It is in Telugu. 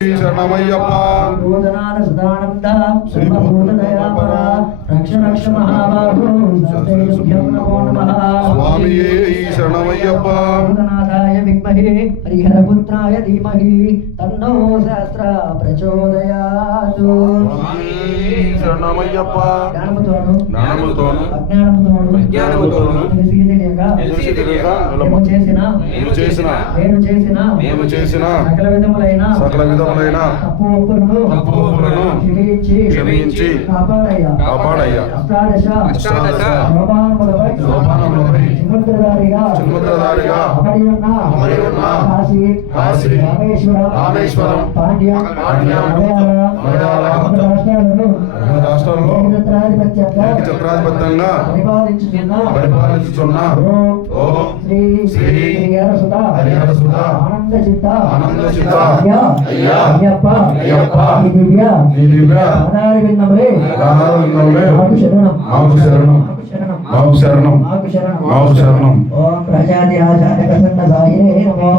శరణమయ్యప్ప భూతనాథ సుదానంద సర్వభూతదయాపర రక్ష రక్ష మహాబాహు సర్వేభ్యం నమో నమః స్వామియే శరణమయ్యప్ప భూతనాథాయ విద్మహే హరిహరపుత్రాయ ధీమహి తన్నో శాస్త్ర ప్రచోదయాతు శరణమయ్యప్ప జ్ఞానముతోను అజ్ఞానముతోను తెలిసి తెలియక మేము చేసిన సకల విధములైన తప్పు ఒప్పులను క్షమించి కాపాడయ్యా అష్టాదశ సోపానములపై చిన్ముద్రధారిగా అమరి ఉన్న కాశీ రామేశ్వరం పాండ్యం మలయాళ రాష్ట్రాల్లో ఛత్రాధిపత్యంగా పరిపాలించుచున్న ఓం శ్రీ హరిహరసుత ఆనందచిత్త అయ్యప్ప ఈ దివ్య మాకు శరణం ఓం ప్రజాది ఆచార్య ప్రసన్న సాయినే నమో